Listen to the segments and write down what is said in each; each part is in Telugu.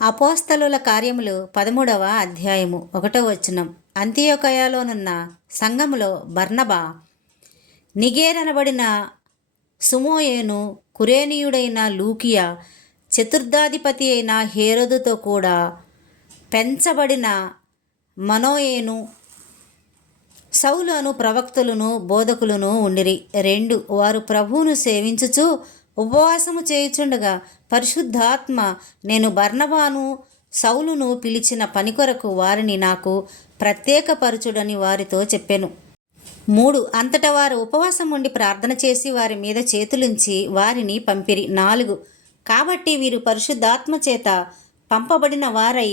అపోస్తలుల కార్యములు 13వ అధ్యాయము 1వ వచనం. అంతియొకయలోనున్న సంఘములో బర్నబా, నిగేరనబడిన సుమోయేను, కురేనీయుడైన లూకియా, చతుర్థాధిపతి అయిన హేరోదుతో కూడా పెంచబడిన మనోయేను, సౌలు అను ప్రవక్తలను బోధకులను ఉండిరి. 2 వారు ప్రభువును సేవించుచు ఉపవాసము చేయుచుండగా పరిశుద్ధాత్మ, నేను బర్నబాను సౌలును పిలిచిన పని కొరకు వారిని నాకు ప్రత్యేకపరచుడని వారితో చెప్పెను. 3 అంతటా వారు ఉపవాసం ఉండి ప్రార్థన చేసి వారి మీద చేతులుంచి వారిని పంపిరి. 4 కాబట్టి వీరు పరిశుద్ధాత్మ చేత పంపబడిన వారై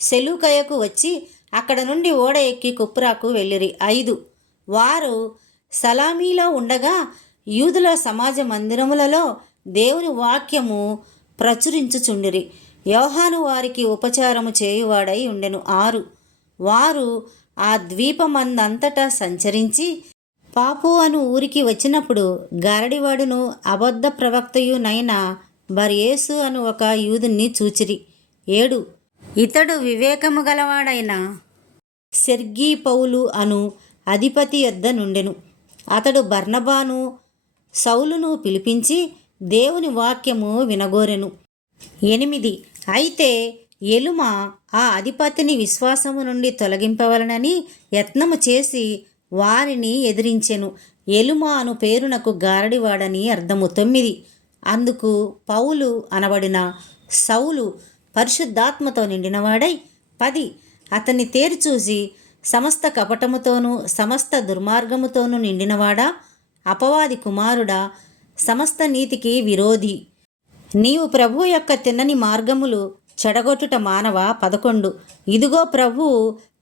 సెలూకయకు వచ్చి అక్కడ నుండి ఓడ ఎక్కి కుప్రాకు వెళ్ళిరి. 5 వారు సలామీలో ఉండగా యూదుల సమాజ మందిరములలో దేవుని వాక్యము ప్రచురించుచుండిరి. యోహాను వారికి ఉపచారము చేయువాడై ఉండెను. 6 వారు ఆ ద్వీపమందంతటా సంచరించి పాపు అను ఊరికి వచ్చినప్పుడు గారడివాడును అబద్ధ ప్రవక్తయునైన బర్యేసు అను ఒక యూదుని చూచిరి. 7 ఇతడు వివేకము గలవాడైన సెర్గీ పౌలు అను అధిపతి యొద్ద నుండెను. అతడు బర్నబాను సౌలును పిలిపించి దేవుని వాక్యము వినగోరెను. 8 అయితే ఎలుమ ఆ అధిపతిని విశ్వాసము నుండి తొలగింపవలనని యత్నము చేసి వారిని ఎదిరించెను. ఎలుమ అను పేరునకు గారడివాడని అర్థము. 9 అందుకు పౌలు అనబడిన సౌలు పరిశుద్ధాత్మతో నిండినవాడై 10 అతన్ని తేరిచూసి, సమస్త కపటముతోనూ సమస్త దుర్మార్గముతోనూ నిండినవాడా, అపవాది కుమారుడా, సమస్త నీతికి విరోధి, నీవు ప్రభు యొక్క తిన్నని మార్గములు చెడగొట్టుట మానవా. 11 ఇదిగో ప్రభువు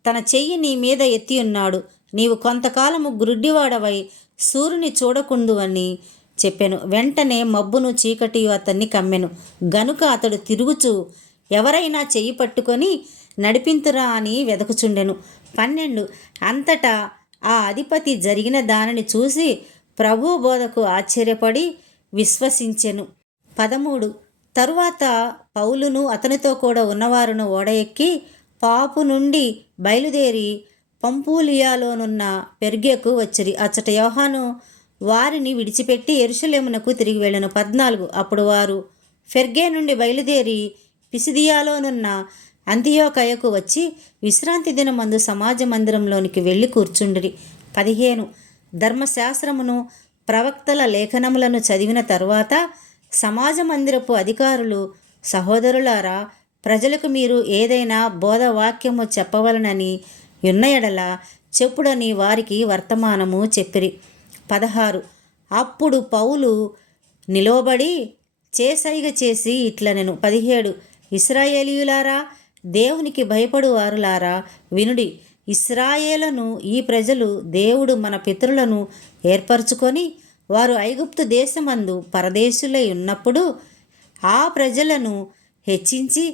తన చెయ్యి నీ మీద ఎత్తి ఉన్నాడు, నీవు కొంతకాలము గురుడ్డివాడవై సూర్యుని చూడకుండు అని చెప్పెను. వెంటనే మబ్బును చీకటియు అతన్ని కమ్మెను. గనుక అతడు తిరుగుచూ ఎవరైనా చెయ్యి పట్టుకొని నడిపింతురా అని వెదకుచుండెను. 12 అంతటా ఆ అధిపతి జరిగిన దానిని చూసి ప్రభు బోధకు ఆశ్చర్యపడి విశ్వసించెను. 13 తరువాత పౌలును అతనితో కూడా ఉన్నవారును ఓడ ఎక్కి పాపు నుండి బయలుదేరి పంపూలియాలోనున్న పెర్గేకు వచ్చిరి. అచ్చట యోహాను వారిని విడిచిపెట్టి యెరూషలేమునకు తిరిగి వెళ్ళెను. 14 అప్పుడు వారు ఫెర్గే నుండి బయలుదేరి పిసిదియాలోనున్న అంతియోకయకు వచ్చి విశ్రాంతి దినమందు సమాజ మందిరంలోనికి వెళ్ళి కూర్చుండిరి. 15 ధర్మశాస్త్రమును ప్రవక్తల లేఖనములను చదివిన తరువాత సమాజ మందిరపు అధికారులు, సహోదరులారా, ప్రజలకు మీరు ఏదైనా బోధవాక్యము చెప్పవలనని యున్న ఎడల చెప్పుడని వారికి వర్తమానము చెప్పిరి. 16 అప్పుడు పౌలు నిలవబడి చేసైగ చేసి ఇట్లనెను. 17 ఇశ్రాయేలీయులారా, దేవునికి భయపడు వారులారా, వినుడి. ఇశ్రాయేలును ఈ ప్రజలు దేవుడు మన పితరులను ఏర్పరచుకొని వారు ఐగుప్తు దేశమందు పరదేశులై ఉన్నప్పుడు ఆ ప్రజలను హెచ్చించి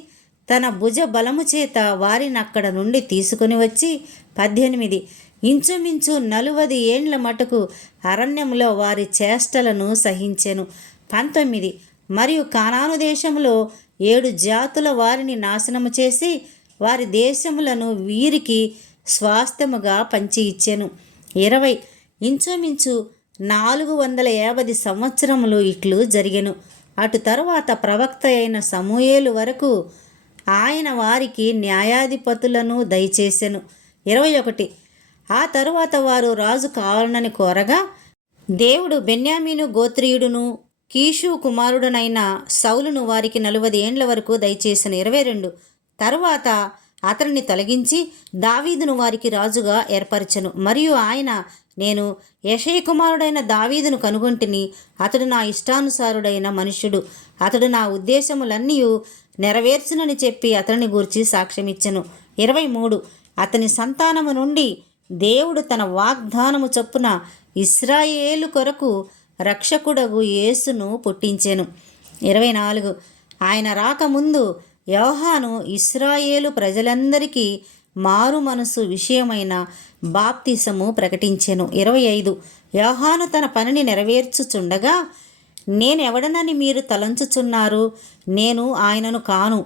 తన భుజ బలము చేత వారిని అక్కడ నుండి తీసుకొని వచ్చి 18 ఇంచుమించు 40 ఏండ్ల మటుకు అరణ్యంలో వారి చేష్టలను సహించెను. 19 మరియు కానాను దేశంలో 7 జాతుల వారిని నాశనము చేసి వారి దేశములను వీరికి స్వాస్థ్యముగా పంచి ఇచ్చెను. 20 ఇంచుమించు 450 సంవత్సరములు ఇట్లు జరిగెను. అటు తరువాత ప్రవక్త అయిన సమూయేలు వరకు ఆయన వారికి న్యాయాధిపతులను దయచేసెను. 21 ఆ తరువాత వారు రాజు కావాలనని కోరగా దేవుడు బెన్యామీను గోత్రీయుడును కీషు కుమారుడునైన సౌలును వారికి 40 ఏండ్ల వరకు దయచేసెను. 22 తరువాత అతనిని తొలగించి దావీదును వారికి రాజుగా ఏర్పరచెను. మరియు ఆయన, నేను యెషయ కుమారుడైన దావీదును కనుగొంటిని, అతడు నా ఇష్టానుసారుడైన మనుష్యుడు, అతడు నా ఉద్దేశములన్నీ నెరవేర్చునని చెప్పి అతనిని గూర్చి సాక్ష్యమిచ్చెను. 23 అతని సంతానము నుండి దేవుడు తన వాగ్దానము చొప్పున ఇశ్రాయేలు కొరకు రక్షకుడగు యేసును పుట్టించెను. 24 ఆయన రాకముందు యోహాను ఇశ్రాయేలు ప్రజలందరికీ మారు మనసు విషయమైన బాప్తిసము ప్రకటించెను. 25 యోహాను తన పనిని నెరవేర్చుచుండగా నేనెవడనని మీరు తలంచుచున్నారు? నేను ఆయనను కాను,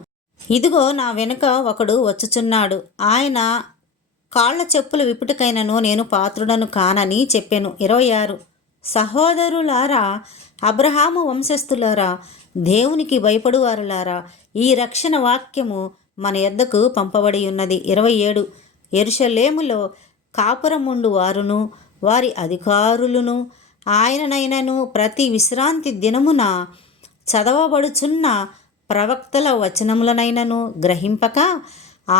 ఇదిగో నా వెనుక ఒకడు వచ్చుచున్నాడు, ఆయన కాళ్ళ చెప్పులు విప్పుటకైనను నేను పాత్రుడను కానని చెప్పాను. 26 సహోదరులారా, అబ్రహాము వంశస్థులారా, దేవునికి భయపడువారులారా, ఈ రక్షణ వాక్యము మన యొద్దకు పంపబడి ఉన్నది. 27 యెరూషలేములో కాపురముండు వారును వారి అధికారులను ఆయననైనను ప్రతి విశ్రాంతి దినమున చదవబడుచున్న ప్రవక్తల వచనములనైనను గ్రహింపక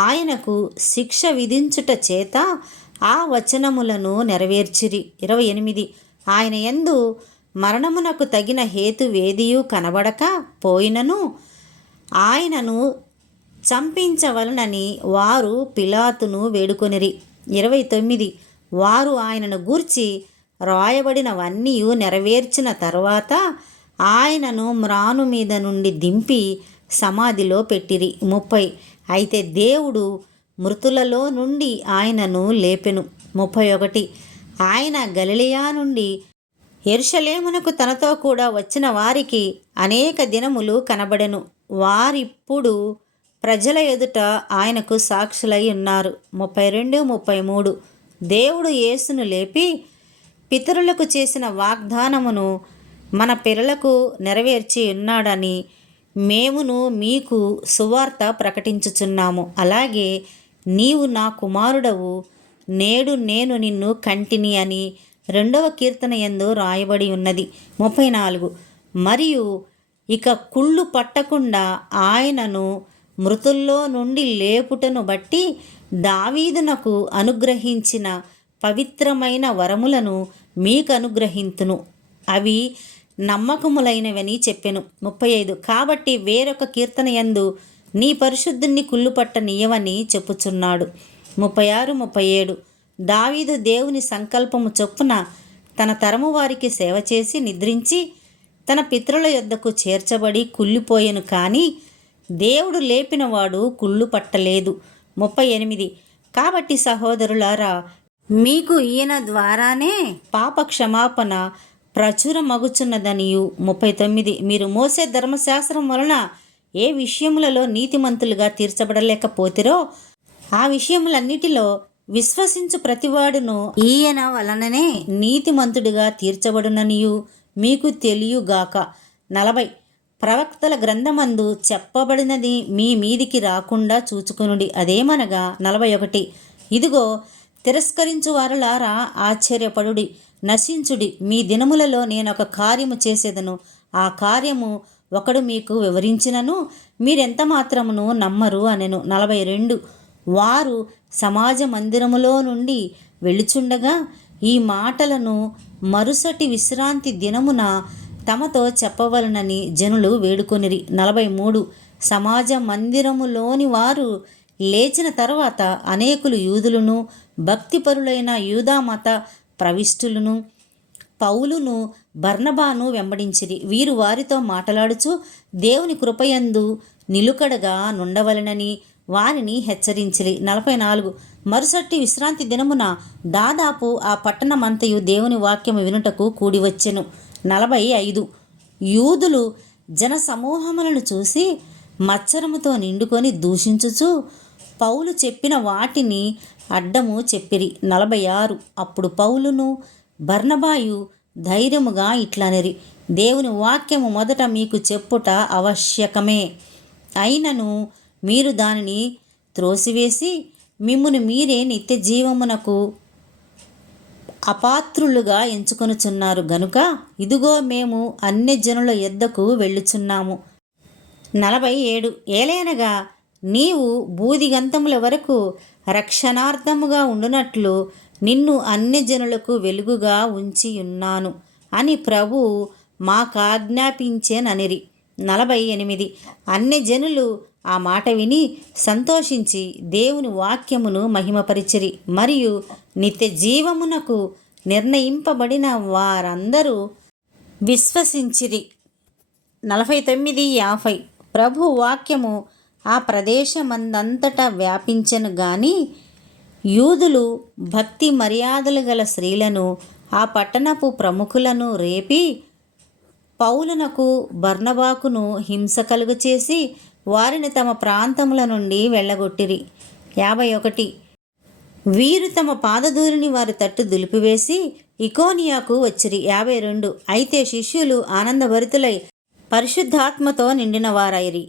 ఆయనకు శిక్ష విధించుట చేత ఆ వచనములను నెరవేర్చిరి. 28 ఆయన యందు మరణమునకు తగిన హేతువేదియు కనబడక పోయినను ఆయనను చంపించవలనని వారు పిలాతును వేడుకొనిరి. 29 వారు ఆయనను గూర్చి రాయబడినవన్నీ నెరవేర్చిన తర్వాత ఆయనను మ్రాను మీద నుండి దింపి సమాధిలో పెట్టిరి. 30 అయితే దేవుడు మృతులలో నుండి ఆయనను లేపెను. 31 ఆయన గలిలయ నుండి యెరూషలేమునకు తనతో కూడా వచ్చిన వారికి అనేక దినములు కనబడెను. వారిప్పుడు ప్రజల ఎదుట ఆయనకు సాక్షులై ఉన్నారు. 32, 33 దేవుడు యేసును లేపి పితరులకు చేసిన వాగ్దానమును మన పిల్లలకు నెరవేర్చి ఉన్నాడని మేమును మీకు సువార్త ప్రకటించుచున్నాము. అలాగే నీవు నా కుమారుడవు, నేడు నేను నిన్ను కంటిని అని 2వ కీర్తన యందు రాయబడి ఉన్నది. 34 మరియు ఇక కుళ్ళు పట్టకుండా ఆయనను మృతుల్లో నుండి లేపుటను బట్టి దావీదునకు అనుగ్రహించిన పవిత్రమైన వరములను మీకు అనుగ్రహింతును, అవి నమ్మకములైనవని చెప్పెను. 35 కాబట్టి వేరొక కీర్తన యందు నీ పరిశుద్ధుని కుళ్ళుపట్ట నీయవని చెప్పుచున్నాడు. 36, 37 దావీదు దేవుని సంకల్పము చొప్పున తన తరము వారికి సేవ చేసి నిద్రించి తన పితరుల యొద్దకు చేర్చబడి కుళ్ళిపోయెను, కానీ దేవుడు లేపినవాడు కుళ్ళు పట్టలేదు. 38 కాబట్టి సహోదరులారా, మీకు ఈయన ద్వారానే పాప క్షమాపణ ప్రచురమగుచున్నదనియు. 39 మీరు మోసే ధర్మశాస్త్రం వలన ఏ విషయములలో నీతిమంతులుగా తీర్చబడలేకపోతిరో ఆ విషయములన్నిటిలో విశ్వసించు ప్రతివాడును ఈయన వలననే నీతిమంతుడిగా తీర్చబడుననియు మీకు తెలియగాక. 40 ప్రవక్తల గ్రంథమందు చెప్పబడినది మీ మీదికి రాకుండా చూచుకొనుడి. అదేమనగా 41 ఇదిగో తిరస్కరించు వారులారా, ఆశ్చర్యపడుడి, నశించుడి. మీ దినములలో నేనొక కార్యము చేసేదను, ఆ కార్యము ఒకడు మీకు వివరించినను మీరెంత మాత్రమును నమ్మరు అనెను. 42 వారు సమాజ మందిరములో నుండి వెళ్ళుచుండగా ఈ మాటలను మరుసటి విశ్రాంతి దినమున తమతో చెప్పవలనని జనులు వేడుకొనిరి. 43 సమాజ మందిరములోని వారు లేచిన తర్వాత అనేకులు యూదులను భక్తిపరులైన యూదామత ప్రవిష్టులను పౌలును బర్నబాను వెంబడించిరి. వీరు వారితో మాట్లాడుచు దేవుని కృపయందు నిలుకడగా నుండవలెనని వారిని హెచ్చరించిరి. 44 మరుసటి విశ్రాంతి దినమున దాదాపు ఆ పట్టణమంతయు దేవుని వాక్యము వినుటకు కూడివచ్చెను. 45 యూదులు జన సమూహములను చూసి మత్సరముతో నిండుకొని దూషించుచు పౌలు చెప్పిన వాటిని అడ్డము చెప్పిరి. 46 అప్పుడు పౌలును బర్నబాయు ధైర్యముగా ఇట్లనిరి, దేవుని వాక్యము మొదట మీకు చెప్పుట ఆవశ్యకమే, అయినను మీరు దానిని త్రోసివేసి మిమ్మును మీరే నిత్య జీవమునకు అపాత్రులుగా ఎంచుకొనుచున్నారు గనుక ఇదిగో మేము అన్యజనుల యొద్దకు వెళ్ళుచున్నాము. 47 ఏలైనగా నీవు బూదిగంతముల వరకు రక్షణార్థముగా ఉండునట్లు నిన్ను అన్యజనులకు వెలుగుగా ఉంచి ఉన్నాను అని ప్రభువు మాకాజ్ఞాపించెననిరి. 48 అన్యజనులు ఆ మాట విని సంతోషించి దేవుని వాక్యమును మహిమపరిచిరి, మరియు నిత్య జీవమునకు నిర్ణయింపబడిన వారందరూ విశ్వసించిరి. 49, 50 ప్రభు వాక్యము ఆ ప్రదేశమందంతటా వ్యాపించెను గాని యూదులు భక్తి మర్యాదలు గల స్త్రీలను ఆ పట్టణపు ప్రముఖులను రేపి పౌలునకు బర్నబాకును హింస కలుగచేసి వారిని తమ ప్రాంతముల నుండి వెళ్ళగొట్టిరి. 51 వీరు తమ పాదధూళిని వారి తట్టు దులిపివేసి ఇకోనియాకు వచ్చిరి. 52 అయితే శిష్యులు ఆనందభరితులై పరిశుద్ధాత్మతో నిండిన వారైరి.